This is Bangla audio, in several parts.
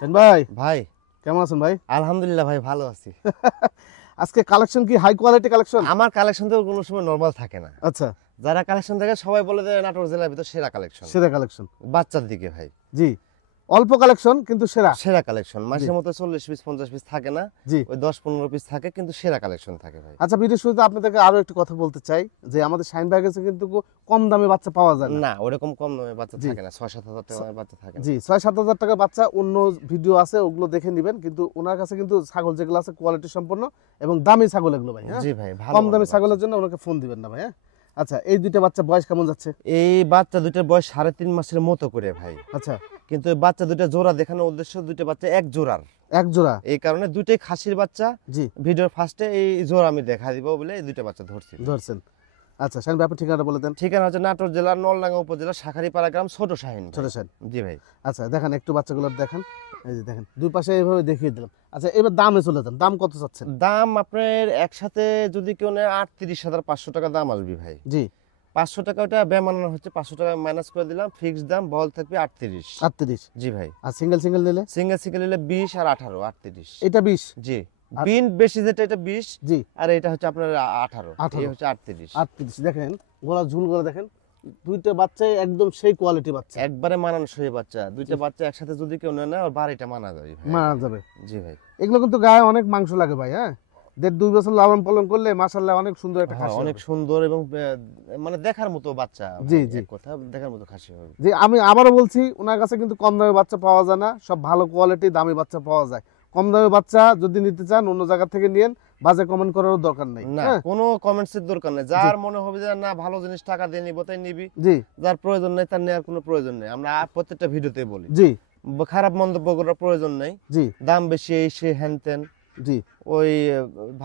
সেন ভাই ভাই কেমন আছেন ভাই? আলহামদুলিল্লাহ ভাই ভালো আছি। আজকে কালেকশন কি হাই কোয়ালিটি কালেকশন? আমার কালেকশন তো কোনো সময় নরমাল থাকে না। আচ্ছা, যারা কালেকশন দেখে সবাই বলে যে নাটোর জেলার ভিতর সেরা কালেকশন। সেরা কালেকশন বাচ্চার দিকে ভাই জি, অল্প কালেকশন কিন্তু সেরা। সেরা কালেকশন মাসের মতো 40 পিস 50 পিস থাকে না, জি, ওই 10-15 পিস থাকে, কিন্তু সেরা কালেকশন থাকে ভাই। আচ্ছা ভিডিও শুরুতে আপনাদেরকে আরো একটু কথা বলতে চাই যে আমাদের শাইন ভাই কাছে কিন্তু কম দামে বাচ্চা পাওয়া যায় না। না ওরকম কম দামে বাচ্চা জি। থাকে না, 6-7 হাজার টাকার বাচ্চা থাকে না। জি, 6-7 হাজার টাকার বাচ্চা অন্য ভিডিও আছে, ওগুলো দেখে নেবেন। কিন্তু ওনার কাছে কিন্তু ছাগল যেগুলো আছে কোয়ালিটি সম্পন্ন এবং দামি ছাগল এগুলো ভাই। হ্যাঁ, জি ভাই ভালো কম দামি বাচ্চা। ছাগলের জন্য ওনাকে ফোন দিবেন না ভাই। হ্যাঁ, আচ্ছা এই দুইটা বাচ্চা বয়স কেমন যাচ্ছে? এই বাচ্চা দুইটার বয়স 3.5 মাসের মতো করে ভাই, আচ্ছা, কিন্তু এই বাচ্চা দুইটা জোড়া দেখানোর উদ্দেশ্য দুইটা বাচ্চা এক জোড়ার, এক জোড়া। এই কারণে দুইটাই খাসির বাচ্চা। জি, ভিডিওর ফার্স্টে এই জোড়া আমি দেখা দিব বলে এই দুইটা বাচ্চা ধরছি। ধরছেন। আচ্ছা শাইন ভাই, আপনার ঠিকানাটা বলে দেন। ঠিকানা হচ্ছে নাটোর জেলার নলডাঙ্গা উপজেলা শাখারীপাড়া গ্রাম, ছোট শাহিন ভাই। ছোট শাইন। জি ভাই। আচ্ছা দেখেন একটু বাচ্চাগুলো দেখেন, এই যে দেখেন দুই পাশে এইভাবে দেখিয়ে দিলাম। আচ্ছা এবার দামে চলে যান, দাম কত চাচ্ছেন? দাম আপনার একসাথে যদি কেউ নেয় 38,500 টাকা দাম আসবে ভাই। জি, 500 টাকা ওটা বেমানানো হচ্ছে, 500 টাকা মাইনাস করে দিলাম, ফিক্সড দাম বল থাকবে 38। 38। জি ভাই। আর সিঙ্গেল সিঙ্গেল নিলে? সিঙ্গেল সিঙ্গেল নিলে 20 আর 18 38। এটা 20। জি, বিন বেশি যেটা এটা 20, জি, আর এটা হচ্ছে আপনার 18, এই হচ্ছে 38। 38। দেখেন গোলা ঝুল করে দেখেন, দুইটা বাচ্চাই একদম সেই কোয়ালিটি বাচ্চা, একবারে মানানসই বাচ্চা। দুইটা বাচ্চা একসাথে যদি কেউ নেয় না, ওর বাড়িটা মানা যাবে ভাই। মারা যাবে। জি ভাই। এগুলো কিন্তু গায়ে অনেক মাংস লাগে ভাই। হ্যাঁ, 1.5-2 বছর লালন পালন করলে মাশাআল্লাহ অনেক সুন্দর একটা হ্যাঁ, খাসি অনেক হবে। সুন্দর এবং মানে দেখার মতো বাচ্চা জি, ভাই, জি। এক কথা দেখার মতো খাসি হবে। যে আমি আবারও বলছি, ওনার কাছে কিন্তু কম দামে বাচ্চা পাওয়া যায় না, সব ভালো কোয়ালিটি দামি বাচ্চা পাওয়া যায়। কম দামে বাচ্চা যদি নিতে চান অন্য জায়গা থেকে নিয়েন, বাজে কমেন্ট করারও দরকার নেই। না, হ্যাঁ, কোনো কমেন্টস এর দরকার নেই। যার মনে হবে যে না ভালো জিনিস টাকা দিয়ে নিব, তাই নিবি। জি, যার প্রয়োজন নেই তার নেওয়ার কোনো প্রয়োজন নেই। আমরা প্রত্যেকটা ভিডিওতে বলি জি, খারাপ মন্তব্য করার প্রয়োজন নেই। জি, দাম বেশি এই সে হ্যান ত্যান, জি। ওই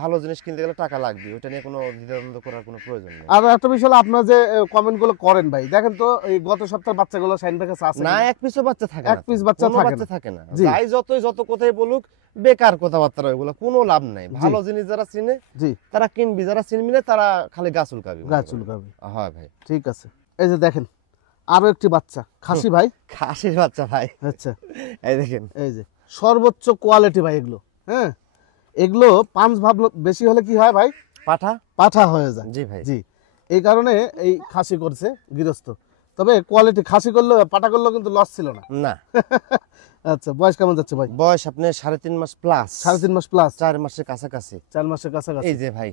ভালো জিনিস কিনতে গেলে টাকা লাগবে, ওটা নিয়ে কোনো দ্বিধাদ্বন্দ্ব করার কোনো প্রয়োজন নেই। আর একটা বিষয় হলো, আপনারা যে কমেন্ট গুলো করেন ভাই, দেখেন তো এই গত সপ্তাহের বাচ্চাগুলো শাইন ভাইয়ের কাছে আছে না, কিনা? এক পিসও বাচ্চা থাকে এক না, পিস বাচ্চা কোনো থাকে বাচ্চা না। থাকে না। জি। যাই যত কথাই বলুক, বেকার কথাবার্তা ওইগুলো, কোনো লাভ নাই। ভালো জিনিস যারা চিনে জি, তারা কিনবি, যারা চিনবি না তারা খালি গাছ উল্কাবি। গাছ চুলকাবে। হয় ভাই। ঠিক আছে, এই যে দেখেন আরো একটি বাচ্চা খাসি ভাই। খাসির বাচ্চা ভাই, আচ্ছা এই দেখেন। এই যে সর্বোচ্চ কোয়ালিটি ভাই এগুলো। হ্যাঁ, এগুলো পাঁচ ভাব বেশি হলে কি হয় ভাই? পাঠা। পাঠা হয়ে যায়। জি ভাই। জি, এই কারণে এই খাসি করছে গৃহস্থ। তবে কোয়ালিটি খাসি করলেও পাঠা করলেও কিন্তু লস ছিল না। না, আচ্ছা বয়স কেমন যাচ্ছে ভাই? বয়স আপনার 3.5 মাস প্লাস, 3.5 মাস প্লাস, 4 মাসের কাছাকাছি। 4 মাসের কাছাকাছি। এই যে ভাই,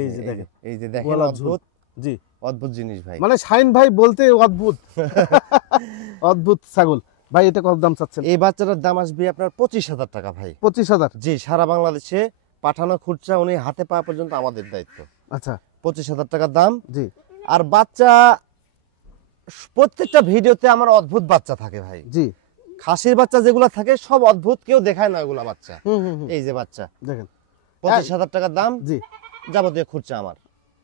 এই যে দেখেন, এই যে দেখেন, গলা ঝুল। অদ্ভুত জি, অদ্ভুত জিনিস ভাই। মানে শাইন ভাই বলতে অদ্ভুত। অদ্ভুত ছাগল ভাই। এটা কত দাম চাচ্ছেন? এই বাচ্চাটার দাম আসবে আপনার 25,000 টাকা ভাই। 25,000। জি, সারা বাংলাদেশে পাঠানো খুচরা উনি হাতে পাওয়া পর্যন্ত আমাদের দায়িত্ব। আচ্ছা 25,000 টাকা দাম। জি, আর বাচ্চা প্রত্যেকটা ভিডিওতে আমার অদ্ভুত বাচ্চা থাকে ভাই। জি, খাসির বাচ্চা যেগুলো থাকে সব অদ্ভুত, কেউ দেখায় না ওগুলা বাচ্চা। হুম হুম হুম। এই যে বাচ্চা, দেখেন 25,000 টাকা দাম, জি, যাবতীয় খুচরা আমার।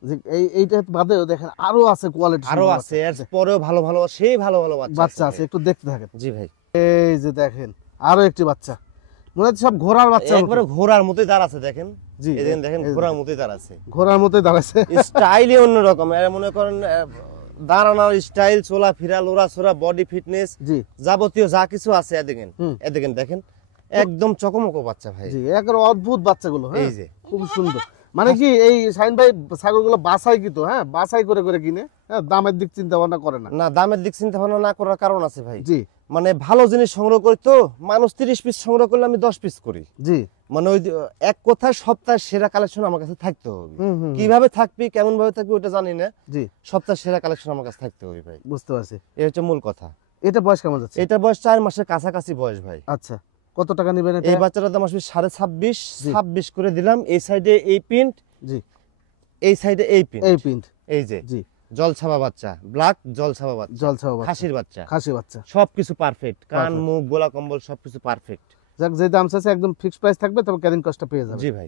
জি, এইটা বাদেও দেখেন আরো আছে কোয়ালিটি, আরো আছে, এর পরেও ভালো ভালো সেই ভালো ভালো বাচ্চা আছে, একটু দেখতে থাকেন। জি ভাই। এই যে দেখেন আরো একটি বাচ্চা, মনে হচ্ছে সব ঘোড়ার বাচ্চা। একবারে ঘোড়ার মতোই দাঁড়াচ্ছে দেখেন। জি, এই দেখেন ঘোড়ার মতোই দাঁড়াচ্ছে, ঘোড়ার মতোই দাঁড়াচ্ছে। স্টাইলই অন্যরকম। এর মনে করেন দাঁড়ানোর স্টাইল, চোলা ফিরা, লোড়া ছোড়া, বডি ফিটনেস, জি, যাবতীয় যা কিছু আছে দেখেন। হুম। দেখেন দেখেন একদম চকমকো বাচ্চা ভাই। জি, একেবারে অদ্ভুত বাচ্চাগুলো। হ্যাঁ, এই যে খুব সুন্দর। মানে কি এই শাইন ভাই ছাগলগুলো বাছাই কি তো, হ্যাঁ বাছাই করে করে কিনে, হ্যাঁ দামের দিক চিন্তা ভাবনা করে না। না, দামের দিক চিন্তা ভাবনা না করার কারণ আছে ভাই। জি, মানে ভালো জিনিস সংগ্রহ করি তো, মানুষ 30 পিস সংগ্রহ করলে আমি 10 পিস করি। জি, মানে ওই এক কথায় সপ্তাহের সেরা কালেকশন আমার কাছে থাকতে হবে। হুম হুম, কিভাবে থাকবি, কেমন ভাবে থাকবি ওটা জানি না, জি, সপ্তাহের সেরা কালেকশন আমার কাছে থাকতে হবে ভাই। বুঝতে পারছি। এই হচ্ছে মূল কথা। এটা বয়স কেমন যাচ্ছে? এটার বয়স 4 মাসের কাছাকাছি বয়স ভাই। আচ্ছা, কত টাকা নেবেন এটা? এই বাচ্চাটার দাম আসবে 26.5, জি। 26 করে দিলাম। এই সাইডে এই প্রিন্ট, জি, এই সাইডে এই প্রিন্ট। এই প্রিন্ট। এই যে জি, জলছাপা বাচ্চা, ব্ল্যাক জলছাপা বাচ্চা, জল ছাওয়া বাচ্চা, খাসির বাচ্চা, খাসি বাচ্চা। সবকিছু পারফেক্ট। কান, Perfect. মুখ, গলা, কম্বল সবকিছু পারফেক্ট। যাক, যে দাম চাচ্ছে একদম ফিক্সড প্রাইস থাকবে, তবে ক্যারিং কস্টটা পেয়ে যাবে। জি ভাই।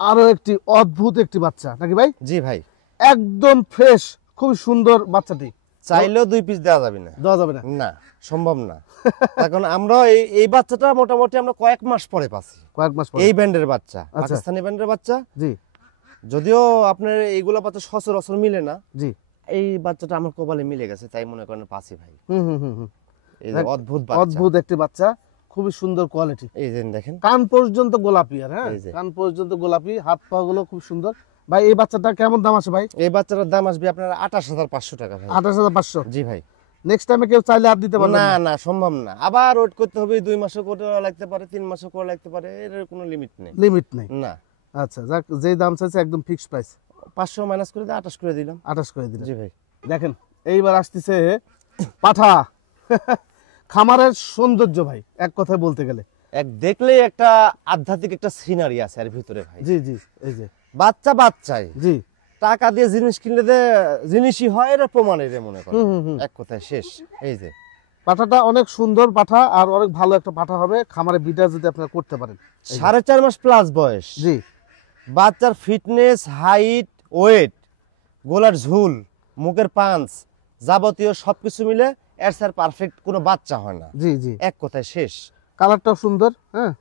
আরো একটি অদ্ভুত একটি বাচ্চা নাকি ভাই? জি ভাই। একদম ফ্রেশ, খুব সুন্দর বাচ্চাটি। চাইলেও 2 পিস দেওয়া যাবে না। দেওয়া যাবে না? না, সম্ভব না। এখন আমরা এই বাচ্চাটা মোটামুটি আমরা কয়েক মাস পরে পাচ্ছি। কয়েক মাস পরে? এই ব্যান্ডের বাচ্চা, আচ্ছা। পাকিস্তানি ব্যান্ডের বাচ্চা। জি, যদিও আপনার এইগুলা বাচ্চা সচরাচর মিলে না, জি, এই বাচ্চাটা আমার কপালে মিলে গেছে, তাই মনে করেন পাচ্ছি ভাই। হুম হুম হুম হুম। এই যে অদ্ভুত বাচ্চা। অদ্ভুত একটি বাচ্চা, খুবই সুন্দর কোয়ালিটি। এই যে দেখেন কান পর্যন্ত গোলাপি, আর হ্যাঁ এই যে। কান পর্যন্ত গোলাপি, হাত পা গুলো খুব সুন্দর। ভাই এই বাচ্চাটা কেমন দাম আছে ভাই? এই বাচ্চাটার দাম আসবে আপনার 28,500 টাকা ভাই। 28,500। জি ভাই। নেক্সট টাইমে কেউ চাইলে আর দিতে পারবে না না? না সম্ভব না, আবার ওয়েট করতে হবে, 2 মাসও করে লাগতে পারে, 3 মাসও করে লাগতে পারে, এর কোনো লিমিট নেই। লিমিট নেই। না আচ্ছা যাক, যেই দাম চাইছে একদম ফিক্সড প্রাইস। 500 মাইনাস করে দিয়ে 28 করে দিলাম। 28 করে দিলেন। জি ভাই। দেখেন এইবার আসতেছে পাঠা। খামারের সৌন্দর্য ভাই, এক কথায় বলতে গেলে। এক দেখলে একটা আধ্যাত্মিক একটা সিনারি আছে এর ভিতরে ভাই। জি জি, এই যে বাচ্চা বাচ্চাই জি, টাকা দিয়ে জিনিস কিনলে যে জিনিসই হয়, এর প্রমাণ এর মনে করেন। হুম। এক কথায় শেষ। এই যে পাঠাটা অনেক সুন্দর পাঠা, আর অনেক ভালো একটা পাঠা হবে খামারে বিটা যদি আপনারা করতে পারেন। 4.5 মাস প্লাস বয়স। জি বাচ্চার ফিটনেস, হাইট, ওয়েট, গলার ঝুল, মুখের পাঞ্চ, যাবতীয় সবকিছু মিলে এর স্যার পারফেক্ট কোনো বাচ্চা হয় না। জি জি, এক কথায় শেষ। কালারটাও সুন্দর। হ্যাঁ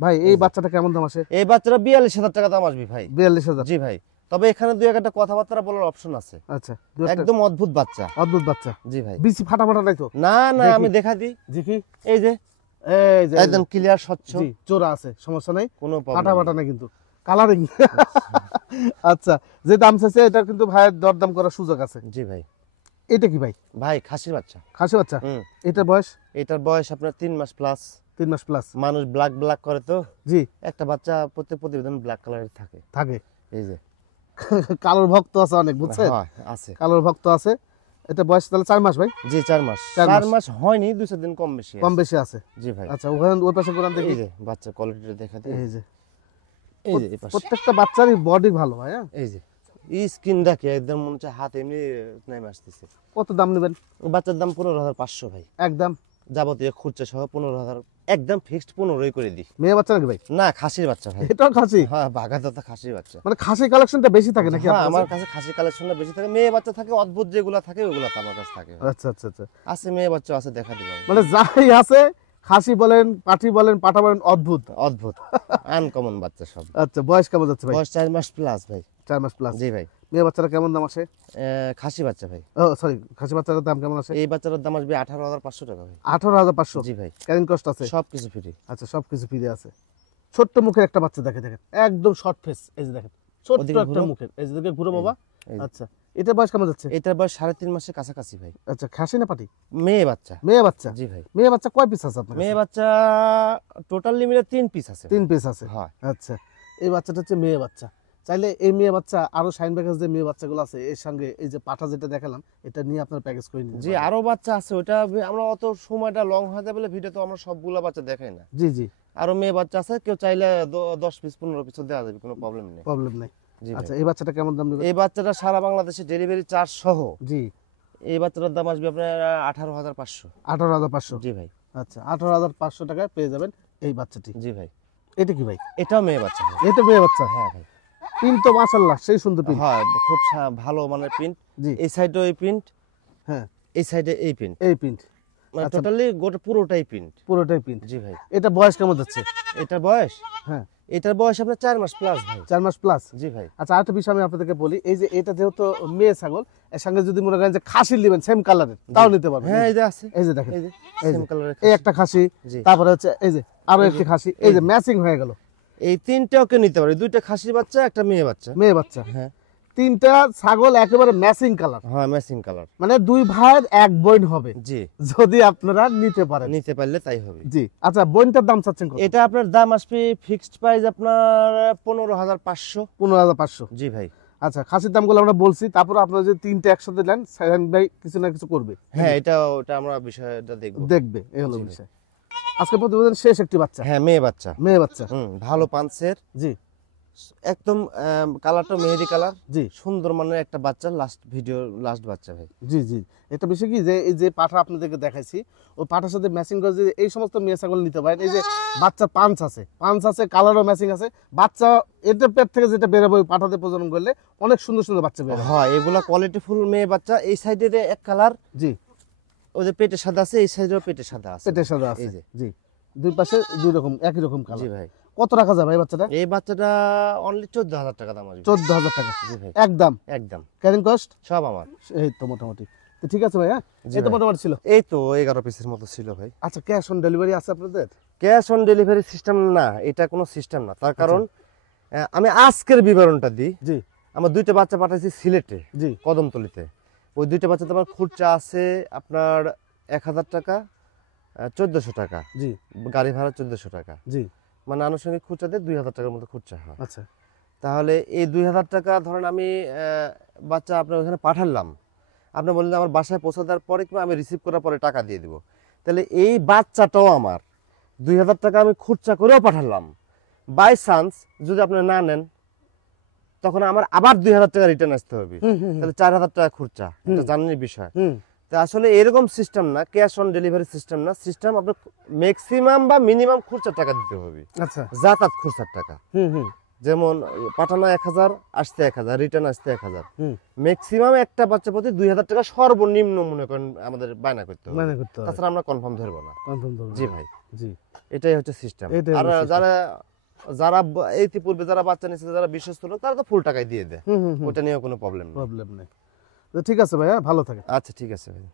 ভাই এই বাচ্চাটা কেমন দাম আছে? এই বাচ্চাটা 42,000 টাকা দাম আসবে ভাই। 42,000। জি ভাই। তবে এখানে দুই একটা কথাবার্তা বলার অপশন আছে। আচ্ছা, দু একটা একদম অদ্ভুত বাচ্চা। অদ্ভুত বাচ্চা। জি ভাই। বিসি ফাটা ফাটা নাই তো? না না দেখি। আমি দেখা দিই। জি কি, এই যে এই যে একদম ক্লিয়ার স্বচ্ছ, জি চোরা আছে, সমস্যা নাই, কোনো ফাটা প্রবলেম ফাটা নাই কিন্তু কালারিং। আচ্ছা, যে দাম চাইছে এটা কিন্তু ভাইয়ের দরদাম করার সুযোগ আছে। জি ভাই। এটা কি ভাই? ভাই খাসির বাচ্চা। খাসি বাচ্চা। হুম। এটা বয়স এটার বয়স আপনার 3 মাস প্লাস। 3 মাস প্লাস। মানুষ ব্ল্যাক ব্ল্যাক করে তো, জি একটা বাচ্চা প্রত্যেক প্রতিবেদন ব্ল্যাক কালারের থাকে। থাকে। এই যে কালোর ভক্ত আছে অনেক, বুঝছেন? হয় আছে। কালোর ভক্ত আছে। এটা বয়স তাহলে 4 মাস ভাই? জি 4 মাস। 4 4 মাস হয়নি, 2-4 দিন কম বেশি কম আছে। বেশি আছে। জি ভাই। আচ্ছা, ওখানে ওই পাশে কোরআন দেখি। এই যে বাচ্চার কোয়ালিটিটা দেখা দেই। এই যে এই যে এই পাশে। প্রত্যেকটা বাচ্চারই বডি ভালো ভাই। হ্যাঁ, এই যে এই স্কিন দেখে একদম মনে হচ্ছে হাত এমনি নেমে আসতেছে। কত দাম নেবেন? বাচ্চার দাম 15,500 ভাই। একদম যাবতীয় খুরচা সহ 15,000, একদম ফিক্সড 15 করে দিই। মেয়ে বাচ্চা নাকি ভাই? না খাসির বাচ্চা ভাই। এটাও খাসি? হ্যাঁ বাঘাদাতা খাসির বাচ্চা। মানে খাসি কালেকশনটা বেশি থাকে নাকি হ্যাঁ আপনার আমার কাছে? কাছে খাসি কালেকশনটা বেশি থাকে, মেয়ে বাচ্চা থাকে অদ্ভুত যেগুলো থাকে ওগুলো তো আমার কাছে থাকে। আচ্ছা আচ্ছা আচ্ছা, আছে মেয়ে বাচ্চা আছে, দেখা দিব আমি। মানে যাই আছে, খাসি বলেন, পাঠি বলেন, পাঠা বলেন, অদ্ভুত। অদ্ভুত আনকমন বাচ্চা সব। আচ্ছা, বয়স কেমন যাচ্ছে ভাই? বয়স 4 মাস প্লাস ভাই। 4 মাস প্লাস। জি ভাই। মেয়ে বাচ্চাটা কেমন দাম আছে? খাসি বাচ্চা ভাই। ও সরি, খাসি বাচ্চাটার দাম কেমন আছে? এই বাচ্চাটার দাম আসবে 18,500 টাকা ভাই। 18,500। জি ভাই। ক্যারিং কস্ট আছে? সবকিছু ফ্রি। আচ্ছা, সবকিছু ফিরে আছে। ছোট্ট মুখের একটা বাচ্চা, দেখে দেখেন একদম শর্ট ফেস। এই যে দেখেন ছোট্ট ওদিকে একটা ঘুরো। মুখের, এই যে দেখে ঘুরো বাবা। এই যে। আচ্ছা, এটা বয়স কেমন যাচ্ছে? এটার বয়স 3.5 মাসের কাছাকাছি ভাই। আচ্ছা, খাসি না পাটি? মেয়ে বাচ্চা। মেয়ে বাচ্চা। জি ভাই। মেয়ে বাচ্চা কয় পিস আছে আপনার মেয়ে কাছে? বাচ্চা টোটালি মিলে 3 পিস আছে। 3 পিস আছে। হয়। আচ্ছা, এই বাচ্চাটা হচ্ছে মেয়ে বাচ্চা। চাইলে এই মেয়ে বাচ্চা আরো শাইন প্যাকেজ যে মেয়ে বাচ্চাগুলো আছে এর সঙ্গে এই যে পাঠা যেটা দেখালাম, এটা নিয়ে আপনার প্যাকেজ করে নিতে জি পারবেন। আরো বাচ্চা আছে, ওটা আমরা অত সময়টা লং হয়ে যাবে বলে ভিডিও তো আমরা সবগুলা বাচ্চা দেখাই না। জি জি, আরো মেয়ে বাচ্চা আছে, কেউ চাইলে 10 পিস 15 পিস দেওয়া যাবে, কোনো প্রবলেম নেই। প্রবলেম নেই। জি আচ্ছা, ভাই। এই বাচ্চাটা কেমন দাম নেবেন? এই বাচ্চাটা সারা বাংলাদেশে ডেলিভারি চার্জ সহ জি, এই বাচ্চাটার দাম আসবে আপনার 18,500। 18,500। জি ভাই। আচ্ছা, 18,500 টাকায় পেয়ে যাবেন এই বাচ্চাটি। জি ভাই। এটা কি ভাই? এটাও মেয়ে বাচ্চা ভাই। এটা মেয়ে বাচ্চা। হ্যাঁ ভাই। পিন তো মাশাআল্লাহ সেই সুন্দর পিন। হয় খুব ভালো মানের প্রিন্ট। জি, এই সাইডেও এই প্রিন্ট, হ্যাঁ এই সাইডে এই প্রিন্ট, এই প্রিন্ট মানে আচ্ছা। টোটালি গোটা পুরোটাই প্রিন্ট। পুরোটাই প্রিন্ট। জি ভাই। এটা বয়স কেমন যাচ্ছে? এটার বয়স, হ্যাঁ, এটার বয়স আপনার 4 মাস প্লাস ভাই। 4 মাস প্লাস। জি ভাই। আচ্ছা, আরেকটা বিষয় আমি আপনাদেরকে বলি, এই যে এটা যেহেতু মেয়ে ছাগল, এর সঙ্গে যদি মনে করেন যে খাসি নেবেন সেম কালারের, তাও নিতে পারবেন। হ্যাঁ এই যে আছে, এই যে দেখেন, এই যে এই সেম যে, কালারের। এই একটা খাসি, জি। তারপরে হচ্ছে এই যে আরো একটি খাসি, এই যে ম্যাচিং হয়ে গেল। এই তিনটাও কে নিতে পারে, দুইটা খাসি বাচ্চা একটা মেয়ে বাচ্চা। মেয়ে বাচ্চা। হ্যাঁ। 3টা ছাগল একেবারে ম্যাচিং কালার, হ্যাঁ ম্যাচিং কালার। মানে 2 ভাইয়ের এক বোন হবে জি। যদি আপনারা নিতে পারেন। নিতে পারলে তাই হবে। জি। আচ্ছা, বোনটার দাম চাচ্ছেন কত? এটা আপনার দাম আসবে ফিক্সড প্রাইস আপনার 15,500। 15,500। জি ভাই। আচ্ছা, খাসির দামগুলো আমরা বলছি, তারপর আপনারা যদি 3টা একসাথে নেন, সাইন ভাই কিছু না কিছু করবে। হ্যাঁ ওটা আমরা বিষয়টা দেখবো। দেখবে, এই হলো জি ভাই। বিষয়। আজকে প্রতিবেদন শেষ একটি বাচ্চা, হ্যাঁ মেয়ে বাচ্চা। মেয়ে বাচ্চা। ভালো পাঞ্চের, জি একদম কালারটা মেহেদি কালার, জি সুন্দর মানের একটা বাচ্চা, লাস্ট বাচ্চা ভাই। জি জি। এটা বিষয় কি যে এই যে পাঠা আপনাদেরকে দেখাইছি, ওই পাঠার সাথে ম্যাচিং করে যদি এই সমস্ত মেয়ে ছাগল নিতে পারেন, এই যে বাচ্চা পাঞ্চ আছে, কালারও ম্যাচিং আছে, বাচ্চা এটা পেট থেকে যেটা বেরোবে ওই পাঠাতে প্রজনন করলে অনেক সুন্দর সুন্দর বাচ্চা বেরোবে। হয় এগুলা কোয়ালিটি ফুল মেয়ে বাচ্চা। এই সাইডে এক কালার, জি, ওই যে পেটে সাদা আছে, এই সাইডেও পেটে সাদা আছে। পেটের সাদা আছে। এই যে। জি, দুই পাশে দুই রকম একই রকম জি কালার। ভাই। কত রাখা যাবে এই বাচ্চাটা? এই বাচ্চাটা অনলি 14,000 টাকা দাম আসবে। 14,000 টাকা জি ভাই। একদম। একদম ক্যারিং কস্ট সব আমার। এই তো মোটামুটি তো ঠিক আছে ভাই, হ্যাঁ জি এই তো ভাই। মোটামুটি ছিল। এই তো 11 পিসের মতো ছিল ভাই। আচ্ছা, ক্যাশ অন ডেলিভারি আছে আপনাদের? ক্যাশ অন ডেলিভারি সিস্টেম না, এটা কোনো সিস্টেম না। তার কারণ আমি আজকের বিবরণটা দিই। জি আমার 2টা বাচ্চা পাঠাইছি সিলেটে, জি কদমতলিতে। ওই 2টা বাচ্চাতে আমার খুচরা আছে আপনার 1000 টাকা, 1400 টাকা, জি গাড়ি ভাড়া 1400 টাকা, জি মানে আনুষঙ্গিক খুচরা দিয়ে 2000 টাকার মতো খুচরা হয়। আচ্ছা তাহলে এই 2000 টাকা ধরেন আমি বাচ্চা আপনার ওখানে পাঠালাম, আপনি বললেন আমার বাসায় পৌঁছে দেওয়ার পরে কিংবা আমি রিসিভ করার পরে টাকা দিয়ে দিব, তাহলে এই বাচ্চাটাও আমার 2000 টাকা আমি খুচরা করেও পাঠালাম। বাই চান্স যদি আপনি না নেন, তখন আমার আবার 2000 টাকা রিটার্ন আসতে হবে, তাহলে 4000 টাকা খুচরা। এটা জানেন বিষয়। হুম তো আসলে এরকম সিস্টেম না, ক্যাশ অন ডেলিভারি সিস্টেম না। সিস্টেম আপনার ম্যাক্সিমাম বা মিনিমাম খুচরা টাকা দিতে হবে, আচ্ছা যাতায়াত খুচরার টাকা। হুম যেমন পাঠানো 1000, আসতে 1000, রিটার্ন আসতে 1000। হুম ম্যাক্সিমাম একটা বাচ্চা প্রতি 2000 টাকা সর্বনিম্ন মনে করেন আমাদের বায়না করতে হবে, মানে করতে হবে, তাছাড়া আমরা কনফার্ম ধরবো না। কনফার্ম করব। জি ভাই, জি এটাই হচ্ছে সিস্টেম। এটাই আর হলো system। যারা যারা ইতিপূর্বে যারা বাচ্চা নিচ্ছে, যারা বিশ্বস্ত লোক, তারা তো ফুল টাকাই দিয়ে দেয়, হুম ওটা নিয়ে কোনো প্রবলেম নেই। প্রবলেম নেই। তো ঠিক আছে ভাইয়া, ভালো থাকে। আচ্ছা ঠিক আছে ভাই।